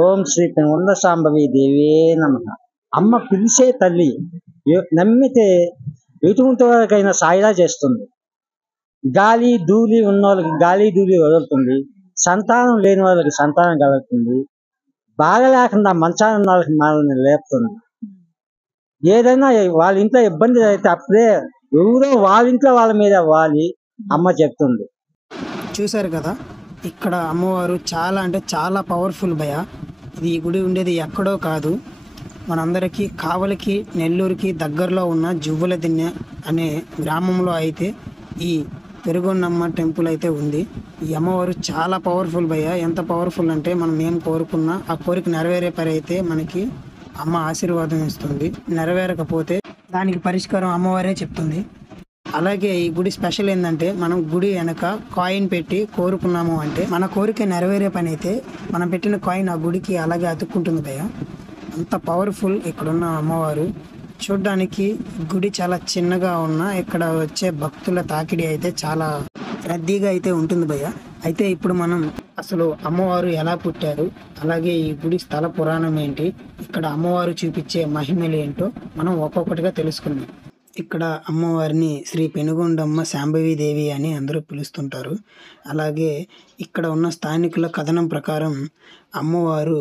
ఓం శ్రీ పెనుగొండ సాంబవి దేవే నమః. అమ్మ పిలిచే తల్లి నమ్మితే ఎటువంటి వరకైనా సాయిలా చేస్తుంది. గాలి ధూళి ఉన్న వాళ్ళకి గాలి ధూళి వదులుతుంది. సంతానం లేని వాళ్ళకి సంతానం కలుగుతుంది. బాగా లేకుండా మంచాన ఉన్న వాళ్ళకి మనల్ని లేపుతుంది. ఏదైనా వాళ్ళ ఇంట్లో ఇబ్బంది అయితే అప్పుడే ఎవరో వాళ్ళ ఇంట్లో వాళ్ళ మీద వాలి అమ్మ చెప్తుంది. చూశారు కదా, ఇక్కడ అమ్మవారు చాలా అంటే చాలా పవర్ఫుల్ భయ. ఇది ఈ గుడి ఉండేది ఎక్కడో కాదు, మనందరికీ కావలికి నెల్లూరుకి దగ్గరలో ఉన్న జువ్వల దిన్నె అనే గ్రామంలో అయితే ఈ పెరుగొన్నమ్మ టెంపుల్ అయితే ఉంది. ఈ అమ్మవారు చాలా పవర్ఫుల్ భయ. ఎంత పవర్ఫుల్ అంటే మనం ఏం కోరుకున్నా ఆ కోరిక నెరవేరే పని అయితే మనకి అమ్మ ఆశీర్వాదం ఇస్తుంది. నెరవేరకపోతే దానికి పరిష్కారం అమ్మవారే చెప్తుంది. అలాగే ఈ గుడి స్పెషల్ ఏంటంటే, మనం గుడి వెనక కాయిన్ పెట్టి కోరుకున్నాము అంటే మన కోరిక నెరవేరే పని అయితే మనం పెట్టిన కాయిన్ ఆ గుడికి అలాగే అతుక్కుంటుంది భయ. అంత పవర్ఫుల్ ఇక్కడున్న అమ్మవారు. చూడ్డానికి గుడి చాలా చిన్నగా ఉన్నా ఇక్కడ వచ్చే భక్తుల తాకిడి అయితే చాలా రద్దీగా అయితే ఉంటుంది భయ. అయితే ఇప్పుడు మనం అసలు అమ్మవారు ఎలా పుట్టారు, అలాగే ఈ గుడి స్థల పురాణం ఏంటి, ఇక్కడ అమ్మవారు చూపించే మహిమలు ఏంటో మనం ఒక్కొక్కటిగా తెలుసుకుందాం. ఇక్కడ అమ్మవారిని శ్రీ పెనుగొండమ్మ శాంభవి దేవి అని అందరూ పిలుస్తుంటారు. అలాగే ఇక్కడ ఉన్న స్థానికుల కథనం ప్రకారం అమ్మవారు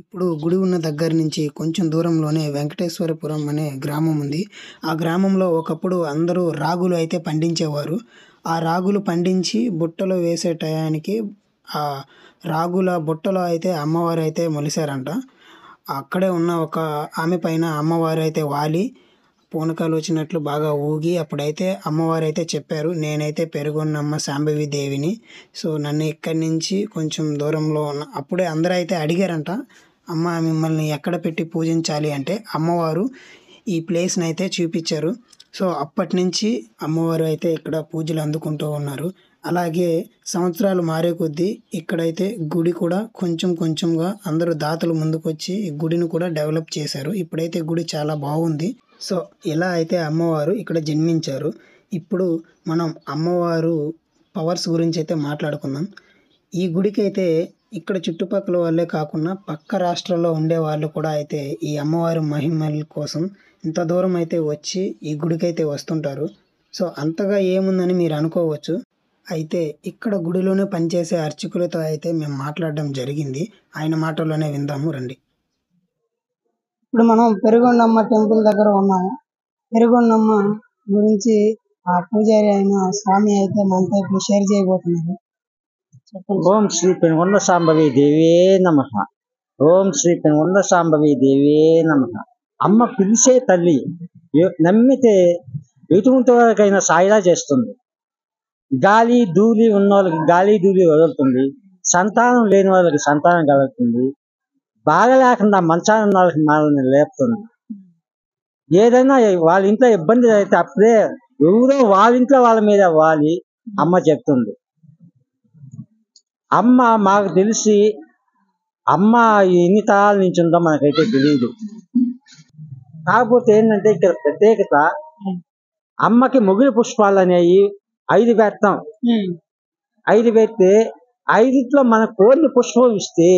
ఇప్పుడు గుడి ఉన్న దగ్గర నుంచి కొంచెం దూరంలోనే వెంకటేశ్వరపురం అనే గ్రామం ఉంది. ఆ గ్రామంలో ఒకప్పుడు అందరూ రాగులు అయితే పండించేవారు. ఆ రాగులు పండించి బుట్టలో వేసే టయానికి ఆ రాగుల బుట్టలో అయితే అమ్మవారు అయితే మొలిశారంట. అక్కడే ఉన్న ఒక ఆమె పైన అమ్మవారు అయితే వాలి పూనకాలు వచ్చినట్లు బాగా ఊగి అప్పుడైతే అమ్మవారు అయితే చెప్పారు, నేనైతే పెరుగొన్నమ్మ శాంభవి దేవిని. సో నన్ను ఇక్కడి నుంచి కొంచెం దూరంలో ఉన్న అప్పుడే అందరూ అయితే అడిగారంట, అమ్మ మిమ్మల్ని ఎక్కడ పెట్టి పూజించాలి అంటే అమ్మవారు ఈ ప్లేస్ని అయితే చూపించారు. సో అప్పటి నుంచి అమ్మవారు అయితే ఇక్కడ పూజలు అందుకుంటూ ఉన్నారు. అలాగే సంవత్సరాలు మారే కొద్దీ ఇక్కడైతే గుడి కూడా కొంచెం కొంచెంగా అందరూ దాతలు ముందుకొచ్చి ఈ గుడిని కూడా డెవలప్ చేశారు. ఇప్పుడైతే గుడి చాలా బాగుంది. సో ఇలా అయితే అమ్మవారు ఇక్కడ జన్మించారు. ఇప్పుడు మనం అమ్మవారు పవర్స్ గురించి అయితే మాట్లాడుకుందాం. ఈ గుడికి అయితే ఇక్కడ చుట్టుపక్కల వాళ్ళే కాకుండా పక్క రాష్ట్రాల్లో ఉండే వాళ్ళు కూడా అయితే ఈ అమ్మవారి మహిమల కోసం ఇంత దూరం అయితే వచ్చి ఈ గుడికి అయితే వస్తుంటారు. సో అంతగా ఏముందని మీరు అనుకోవచ్చు. అయితే ఇక్కడ గుడిలోనే పనిచేసే అర్చకులతో అయితే మేము మాట్లాడడం జరిగింది. ఆయన మాటల్లోనే విందాము రండి. ఇప్పుడు మనం పెరుగొండమ్మ టెంపుల్ దగ్గర ఉన్నాము. పెరుగొండమ్మ గురించి ఆ పూజారి అయిన స్వామి అయితే మనతో ఇప్పుడు షేర్ చేయబోతున్నారు. ఓం శ్రీ పెనుగొండ సాంబవి దేవే నమః. ఓం శ్రీ పెనుగొండ సాంబవి దేవే నమః. అమ్మ పిలిచే తల్లి నమ్మితే ఎటువంటి వరకైనా సాయిలా చేస్తుంది. గాలి ధూళి ఉన్న వాళ్ళకి గాలి ధూళి వదులుతుంది. సంతానం లేని వాళ్ళకి సంతానం కలుగుతుంది. బాగా లేకుండా మంచాన ఉన్న వాళ్ళకి మనల్ని లేపుతుంది. ఏదైనా వాళ్ళ ఇంట్లో ఇబ్బంది అయితే అప్పుడే ఎవరో వాళ్ళ ఇంట్లో వాళ్ళ మీద వాలి అమ్మ చెప్తుంది. అమ్మ మాకు తెలిసి అమ్మ ఎన్ని తరాల నుంచి ఉందో మనకైతే తెలియదు. కాకపోతే ఏంటంటే ఇక్కడ ప్రత్యేకత, అమ్మకి మొగిలి పుష్పాలు అనేవి 5 పెడతాం. 5 పెడితే 5లో మన కోరిన పుష్పం ఇస్తే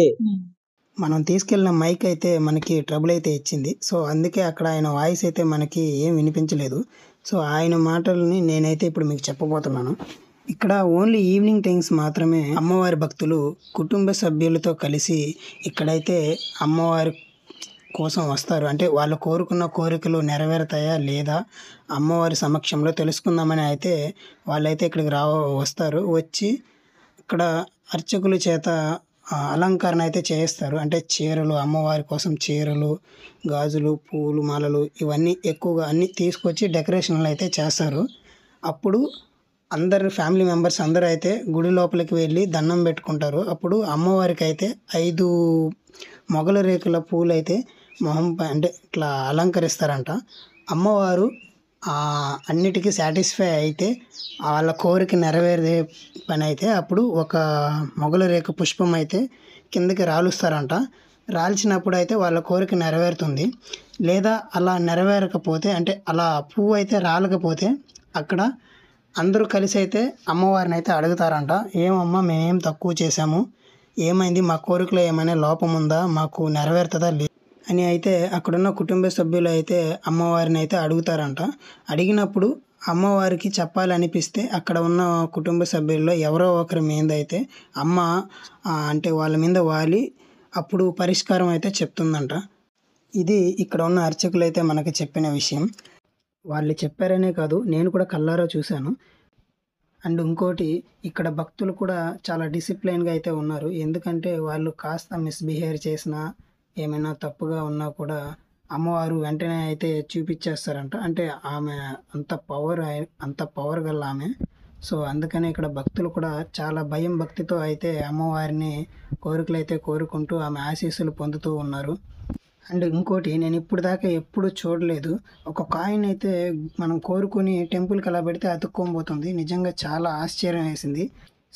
మనం తీసుకెళ్ళిన మైక్ అయితే మనకి ట్రబుల్ అయితే ఇచ్చింది. సో అందుకే అక్కడ ఆయన వాయిస్ అయితే మనకి ఏం వినిపించలేదు. సో ఆయన మాటల్ని నేనైతే ఇప్పుడు మీకు చెప్పబోతున్నాను. ఇక్కడ ఓన్లీ ఈవినింగ్ టైమ్స్ మాత్రమే అమ్మవారి భక్తులు కుటుంబ సభ్యులతో కలిసి ఇక్కడైతే అమ్మవారి కోసం వస్తారు. అంటే వాళ్ళు కోరుకున్న కోరికలు నెరవేరుతాయా లేదా అమ్మవారి సమక్షంలో తెలుసుకుందామని అయితే వాళ్ళైతే ఇక్కడికి వస్తారు. వచ్చి ఇక్కడ అర్చకుల చేత అలంకరణ అయితే చేస్తారు. అంటే చీరలు, అమ్మవారి కోసం చీరలు, గాజులు, పూలు, మాలలు ఇవన్నీ ఎక్కువగా అన్నీ తీసుకొచ్చి డెకరేషన్లు అయితే చేస్తారు. అప్పుడు అందరు ఫ్యామిలీ మెంబర్స్ అందరూ అయితే గుడి లోపలికి వెళ్ళి దండం పెట్టుకుంటారు. అప్పుడు అమ్మవారికి అయితే 5 మొగల రేకుల పూలు అయితే మొహం అంటే ఇట్లా అలంకరిస్తారంట. అమ్మవారు అన్నిటికీ సాటిస్ఫై అయితే వాళ్ళ కోరిక నెరవేరే పని అయితే అప్పుడు ఒక మొగల రేకు పుష్పం అయితే కిందకి రాలుస్తారంట. రాల్చినప్పుడు అయితే వాళ్ళ కోరిక నెరవేరుతుంది. లేదా అలా నెరవేరకపోతే అంటే అలా పువ్వు అయితే రాలకపోతే అక్కడ అందరూ కలిసి అయితే అమ్మవారిని అయితే అడుగుతారంట, ఏమమ్మా మేమేం తక్కువ చేసాము, ఏమైంది, మా కోరికలో ఏమైనా లోపం ఉందా, మాకు నెరవేరుతుందా అని అయితే అక్కడున్న కుటుంబ సభ్యులు అయితే అమ్మవారిని అయితే అడుగుతారంట. అడిగినప్పుడు అమ్మవారికి చెప్పాలనిపిస్తే అక్కడ ఉన్న కుటుంబ సభ్యుల్లో ఎవరో ఒకరి మీద అయితే అమ్మ అంటే వాళ్ళ మీద వాలి అప్పుడు పరిష్కారం అయితే చెప్తుందంట. ఇది ఇక్కడ ఉన్న అర్చకులు అయితే మనకి చెప్పిన విషయం. వాళ్ళు చెప్పారనే కాదు, నేను కూడా కళ్ళారా చూశాను. అండ్ ఇంకోటి, ఇక్కడ భక్తులు కూడా చాలా డిసిప్లైన్గా అయితే ఉన్నారు. ఎందుకంటే వాళ్ళు కాస్త మిస్బిహేవ్ చేసినా ఏమైనా తప్పుగా ఉన్నా కూడా అమ్మవారు వెంటనే అయితే చూపించేస్తారంట. అంటే ఆమె అంత పవర్ గల ఆమె. సో అందుకనే ఇక్కడ భక్తులు కూడా చాలా భయం భక్తితో అయితే అమ్మవారిని కోరికలు అయితే కోరుకుంటూ ఆమె ఆశీస్సులు పొందుతూ ఉన్నారు. అండ్ ఇంకోటి, నేను ఇప్పుడు దాకా ఎప్పుడు చూడలేదు, ఒక కాయిన్ అయితే మనం కోరుకుని టెంపుల్కి అలా పెడితే అతుక్కోబోతుంది. నిజంగా చాలా ఆశ్చర్యం వేసింది.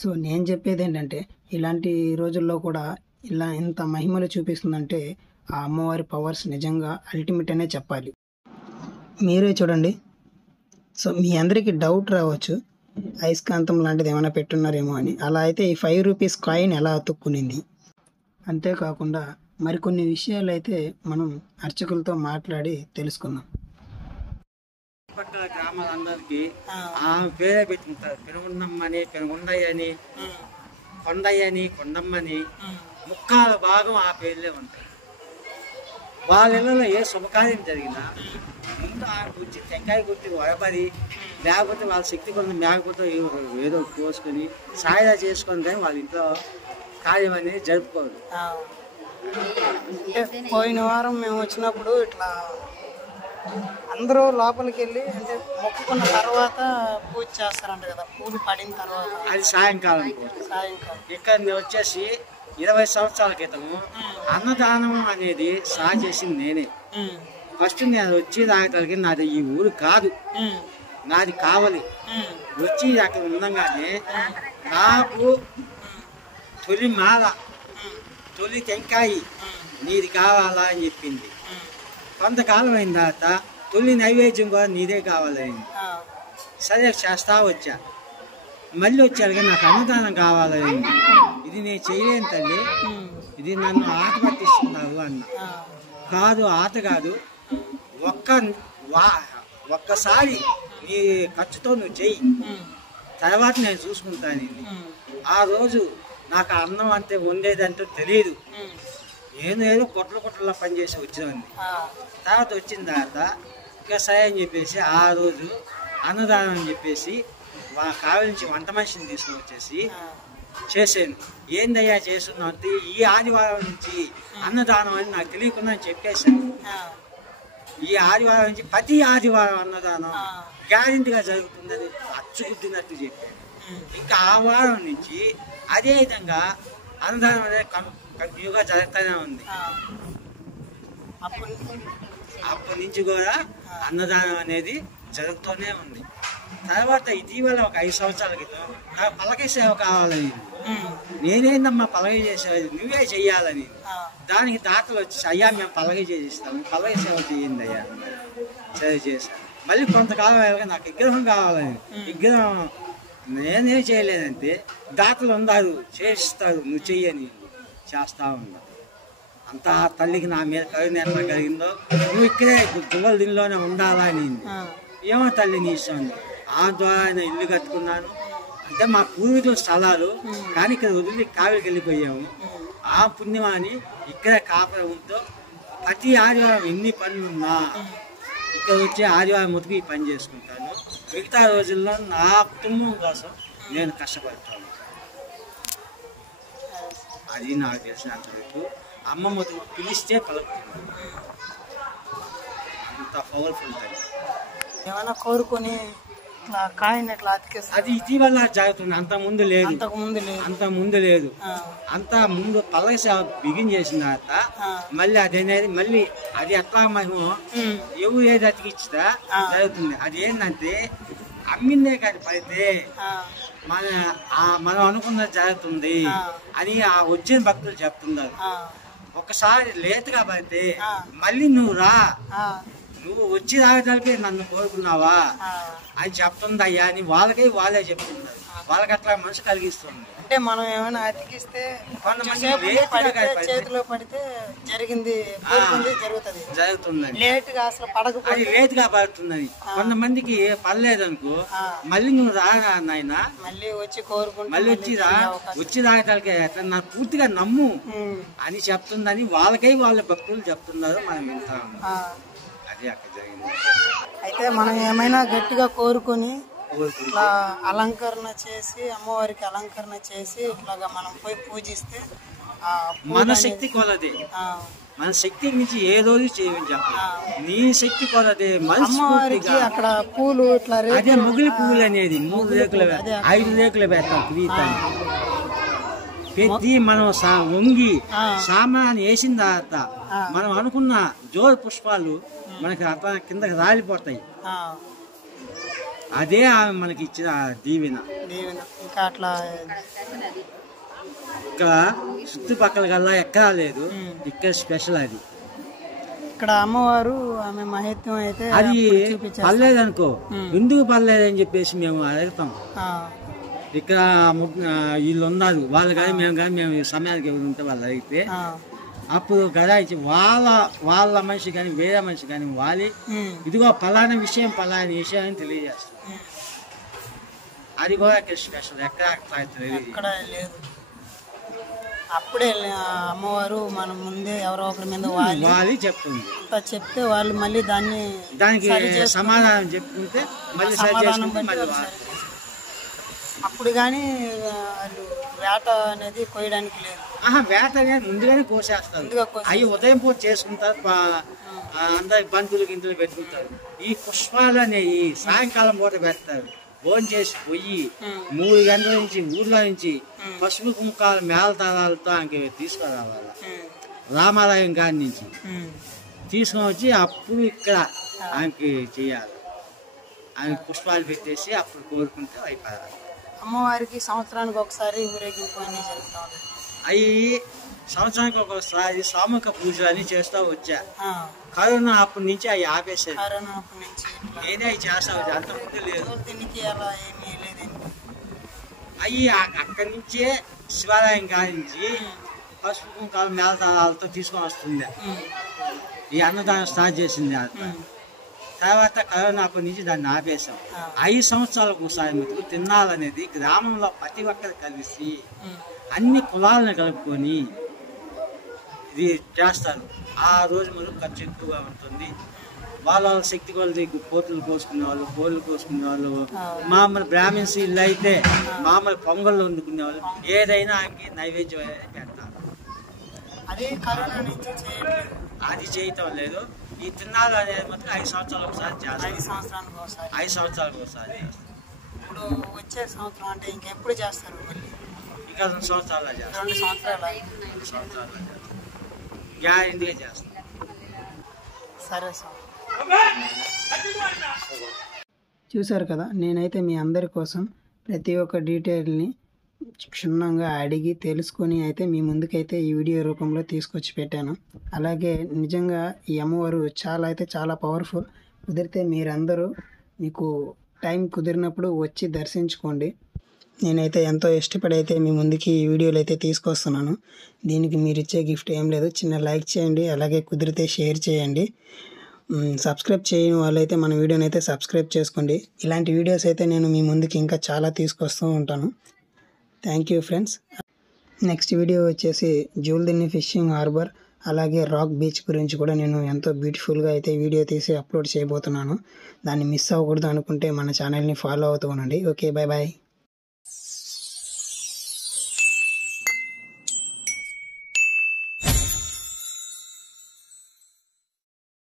సో నేను చెప్పేది ఏంటంటే, ఇలాంటి రోజుల్లో కూడా ఇలా ఇంత మహిమలు చూపిస్తుందంటే ఆ అమ్మవారి పవర్స్ నిజంగా అల్టిమేట్ అనే చెప్పాలి. మీరే చూడండి. సో మీ అందరికీ డౌట్ రావచ్చు, అయస్కాంతం లాంటిది ఏమైనా పెట్టున్నారేమో అని. అలా అయితే ఈ 5 రూపీస్ కాయిన్ ఎలా అతుక్కునింది. అంతేకాకుండా మరికొన్ని విషయాలు అయితే మనం అర్చకులతో మాట్లాడి తెలుసుకుందాం. పక్కల గ్రామాలందరికీ ఆమె పేరే పెట్టుకుంటారు. పెనుగుండమ్మని, పెనుగుండయ్యని, కొండయ్యని, కొండమ్మని, ముక్కాల భాగం ఆ పేర్లే ఉంటాయి. వాళ్ళ ఇళ్ళలో ఏ శుభకార్యం జరిగినా ముందు ఆమె వచ్చి టెంకాయ కొట్టి వడబడి, లేకపోతే వాళ్ళ శక్తి కొంత మేకపోతే ఏదో కోసుకొని సాయిదా చేసుకొని కానీ వాళ్ళ ఇంట్లో కార్యం అనేది జరుపుకోరు. అంటే పోయిన వారం మేము వచ్చినప్పుడు ఇట్లా అందరూ లోపలికి వెళ్ళి అంటే మొక్కుకున్న తర్వాత పూజ చేస్తారంట కదా, పూజ పడిన తర్వాత. అది సాయంకాలం. ఇక్కడ వచ్చేసి 20 సంవత్సరాల క్రితము అన్నదానం అనేది స్టార్ట్ చేసింది నేనే. ఫస్ట్ నేను వచ్చి దానికి నాది ఈ ఊరు కాదు, నాది కావాలి. వచ్చి అక్కడ ఉండగానే నాకు తొలి మాల, తొలి టెంకాయి నీది కావాలా అని చెప్పింది. కొంతకాలం అయిన తర్వాత తొలి నైవేద్యం కూడా నీదే కావాలని సరే చేస్తా వచ్చా. మళ్ళీ వచ్చారు కానీ నాకు అన్నదానం కావాలని. ఇది నేను చేయలేను తల్లి, ఇది నన్ను ఆట పట్టిస్తున్నారు అన్న. కాదు, ఆట కాదు, ఒక్కసారి నీ ఖర్చుతో నువ్వు చెయ్యి, తర్వాత నేను చూసుకుంటాను. ఆ రోజు నాకు అన్నం అంటే వండేదంటూ తెలియదు. నేను ఏదో కొట్ల పనిచేసి వచ్చింది. తర్వాత వచ్చిన తర్వాత ఇక సరే అని చెప్పేసి ఆ రోజు అన్నదానం అని చెప్పేసి కావలి నుంచి వంట మనిషిని తీసుకుని వచ్చేసి చేసాను. ఏందయ్యా చేస్తున్నావు అంటే, ఈ ఆదివారం నుంచి అన్నదానం అని నాకు తెలియకుండా చెప్పేశాను. ఈ ఆదివారం నుంచి ప్రతి ఆదివారం అన్నదానం గ్యారెంటీగా జరుగుతుందని అచ్చుకుద్దినట్టు చెప్పాను. ఇంకా ఆ వారం నుంచి అదే విధంగా అన్నదానం అనేది కంటిన్యూగా జరుగుతూనే ఉంది. అప్పటి నుంచి కూడా అన్నదానం అనేది జరుగుతూనే ఉంది. తర్వాత ఇటీవల ఒక 5 సంవత్సరాల క్రితం నాకు పలకై సేవ కావాలని, నేనేందమ్మా పలకై చేసేది, నువ్వే చెయ్యాలని. దానికి దాతలు వచ్చి, అయ్యా మేము పలకై చేసిస్తాము, పలకై సేవ చేయండి అయ్యా. సరే చేశాను. మళ్ళీ కొంతకాలం అయ్యాక నాకు విగ్రహం కావాలని, విగ్రహం నేనేం చేయలేదంటే దాతలు ఉన్నారు చేయిస్తారు, నువ్వు చెయ్యని చేస్తా ఉన్నా. అంతా తల్లికి నా మీద కరుణ ఎట్లా కలిగిందో, నువ్వు ఇక్కడే గువ్వల దీనిలోనే ఉండాలని. ఏమో తల్లి నీ ఇష్టం. ఆ ద్వారా ఇల్లు కట్టుకున్నాను. అంటే మా పూర్వీకుల స్థలాలు కానీ ఇక్కడ వదిలి కావిలికి వెళ్ళిపోయాము. ఆ పుణ్యమాని ఇక్కడ కాపురంతో ప్రతి ఆదివారం ఎన్ని పనులున్నా ఇక్కడ వచ్చి ఆదివారం మొత్తం ఈ పని చేసుకుంటాను. మిగతా రోజుల్లో నా కుటుంబం కోసం నేను కష్టపడతాను. అది నాకు తెలిసినంత వరకు. అమ్మ మొత్తం పిలిస్తే పలుకుతున్నాను. అంత పవర్ఫుల్ తల్లి. ఏమైనా కోరుకొని ఇట్లా కాయిన్ ఇట్లా అతికేస్తారు. అది ఇటీవల జరుగుతుంది, అంత ముందు లేదు. అంత ముందు లేదు. అంత ముందు పల్లకి సేవ బిగిన్ చేసిన తర్వాత మళ్ళీ అదేనేది మళ్ళీ అది ఎట్లా మహిమో ఎవరు ఏది అతికిచ్చినా జరుగుతుంది. అది ఏంటంటే అమ్మిందే కానీ పడితే మనం అనుకున్నది జరుగుతుంది అని ఆ వచ్చిన భక్తులు చెప్తున్నారు. ఒకసారి లేటుగా పడితే మళ్ళీ నువ్వు రా, నువ్వు వచ్చి రాగడానికి నన్ను కోరుకున్నావా అని చెప్తుంది అయ్యా అని వాళ్ళే చెప్తున్నారు. వాళ్ళకి అట్లా మనసు కలిగిస్తుంది. అంటే మనం ఏమైనా అతికిస్తే కొంతమంది కొంచెంసేపు లేటుగా పడితే పడితే- చేతిలో పడితే జరిగింది కోరుకుంది జరుగుతుంది. జరుగుతుందని లేటుగా అసలు అది పడకపోతే లేటుగా పడుతుందని. కొంతమందికి పర్లేదనుకో మళ్ళీ నువ్వు రాగా నాయన మళ్ళీ వచ్చి కోరుకుంటే మళ్ళీ వచ్చి రాగటానికి ఎట్లా నాకు పూర్తిగా నమ్ము అని చెప్తుందని వాళ్ళకై వాళ్ళ భక్తులు చెప్తున్నారు, మనం వింటాము. అది అక్కడ జరిగింది. అయితే మనం ఏమైనా గట్టిగా కోరుకొని ఇట్లా అలంకరణ చేసి అమ్మవారికి అలంకరణ చేసి ఇట్లాగా మనం పోయి పూజిస్తే ఆ పూజ మన అనేది- శక్తి కొలదే, ఆ, మన శక్తికి మించి ఏ రోజు చేయమని చెప్పాలి. నీ శక్తి కొలదే అమ్మవారికి మనస్ఫూర్తిగా. అక్కడ పూలు ఇట్లా అదే మొగిలి పువ్వులు అనేది 3 రేకులు 5 రేకులు పెడతాం ప్రీతాన్ని పెట్టి మనం వంగి సామాన్ వేసిన తర్వాత మనం అనుకున్న జోరు పుష్పాలు మనకి కిందకి రాలిపోతాయి. అదే ఆమె మనకి ఇచ్చిన దీవెన. ఇంకా అట్లా ఇక్కడ చుట్టుపక్కల కల్లా ఎక్కడా లేదు, ఇక్కడ స్పెషల్ అది. ఇక్కడ అమ్మవారు ఆమె మహత్యం అయితే అది అప్పుడు చూపించారు. పర్లేదనుకో, ఎందుకు పర్లేదని చెప్పేసి మేము అడుగుతాం. ఆ, ఇక్కడ వీళ్ళు ఉన్నారు వాళ్ళు కానీ మేము ఈ సమయానికి ఎవరు ఉంటే వాళ్ళు అడిగితే ఆ, అప్పుడు గదా ఇచ్చి వాళ్ళ మనిషి కానీ వేరే మనిషి కానీ వాలి ఇదిగో పలానా విషయం అని తెలియజేస్తారు. అది కూడా ఇక్కడ స్పెషల్, ఎక్కడ ఇక్కడ లేదు. అప్పుడే అమ్మవారు మన ముందే ఎవరో ఒకరి మీద వాలి చెప్తుంది. అంతా చెప్తే వాళ్ళు మళ్ళీ దానికి సమాధానం చెప్పుకుంటే మళ్ళీ సరి చేసుకుంటే మళ్ళీ అప్పుడు కానీ వాళ్ళు వేట అనేది కోయడానికి లేదు. వేట అనేది ముందుగానే కోసేస్తారు. అవి ఉదయం పూట చేసుకుంటారు, అందరికి బంతులు గింతులు పెట్టుకుంటారు. ఈ పుష్పాలు అనేవి సాయంకాలం పూట పెడతారు. భోజనం చేసి పోయి 3 గంటల నుంచి ఊర్లో నుంచి పసుపు కుంకాల మేళతాళాలతో ఆమెకి తీసుకురావాలి. రామాలయం కాడి నుంచి తీసుకొని వచ్చి అప్పుడు ఇక్కడ ఆమెకి చేయాలి. ఆమె పుష్పాలు పెట్టేసి అప్పుడు కోరుకుంటే అయిపోయాలి. అమ్మవారికి సంవత్సరానికి ఒకసారి ఊరేగింపు అని జరుగుతా ఉంది. అవి సంవత్సరానికి ఒకసారి సామూహిక పూజలు అని చేస్తూ వచ్చా. కరోనా అప్పటి నుంచి అవి ఆపేసేది. కరోనా అప్పటి నుంచి నేనే అవి చేస్తా వచ్చా, అంతకుముందు లేదు. దీనికి అలా ఏమీ లేదండి. అవి అక్కడి నుంచే శివాలయం కానించి పసుపు కుంకాల మేళతాళాలతో తీసుకొని వస్తుంది. ఈ అన్నదానం స్టార్ట్ చేసింది. తర్వాత కరోనా అప్పటి నుంచి దాన్ని ఆపేసాం. 5 సంవత్సరాలకు ఒకసారి మీకు తిన్నాలనేది గ్రామంలో ప్రతి ఒక్కరు కలిసి అన్ని కులాలను కలుపుకొని ఇది చేస్తారు. ఆ రోజు మనకు ఖర్చు ఎక్కువగా ఉంటుంది. వాళ్ళ శక్తి కొలది పోతులు కోసుకునే వాళ్ళు, కోళ్ళు కోసుకునే వాళ్ళు, మామూలు బ్రాహ్మిన్స్ ఇల్లు అయితే మామూలు పొంగళ్ళు వండుకునే వాళ్ళు, ఏదైనా నైవేద్యం అనేది పెడతారు. అది చేయటం లేదు. ఈ తిన్నాలు అనేది మాత్రం 5 సంవత్సరాలకు ఒకసారి చేస్తారు. 5 సంవత్సరాలకు ఒకసారి ఇప్పుడు వచ్చే సంవత్సరం అంటే ఇంకెప్పుడు చేస్తారు? మళ్ళీ ఇంకా 2 సంవత్సరాలు చేస్తారు. 2 సంవత్సరాలు 2 సంవత్సరాలు చేస్తారు. గ్యారెంటీగా చేస్తారు. సరే సార్. చూశారు కదా, నేనైతే మీ అందరి కోసం ప్రతి ఒక్క డీటెయిల్ని క్షుణ్ణంగా అడిగి తెలుసుకొని అయితే మీ ముందుకైతే ఈ వీడియో రూపంలో తీసుకొచ్చి పెట్టాను. అలాగే నిజంగా ఈ అమ్మవారు చాలా పవర్ఫుల్. కుదిరితే మీరందరూ మీకు టైం కుదిరినప్పుడు వచ్చి దర్శించుకోండి. నేనైతే ఎంతో ఇష్టపడి అయితే మీ ముందుకి ఈ వీడియోలు అయితే తీసుకొస్తున్నాను. దీనికి మీరు ఇచ్చే గిఫ్ట్ ఏం లేదు, చిన్న లైక్ చేయండి, అలాగే కుదిరితే షేర్ చేయండి. సబ్స్క్రైబ్ చేయని వాళ్ళైతే మన వీడియోని అయితే సబ్స్క్రైబ్ చేసుకోండి. ఇలాంటి వీడియోస్ అయితే నేను మీ ముందుకి ఇంకా చాలా తీసుకొస్తూ ఉంటాను. Thank you friends. Next video వచ్చేసి జూల్దిన్ని ఫిషింగ్ హార్బర్ అలాగే రాక్ బీచ్ గురించి కూడా నేను ఎంతో బ్యూటిఫుల్గా అయితే వీడియో తీసి అప్లోడ్ చేయబోతున్నాను. దాన్ని మిస్ అవ్వకూడదు అనుకుంటే మన ఛానల్ని ఫాలో అవుతూ ఉండండి. Okay, bye bye.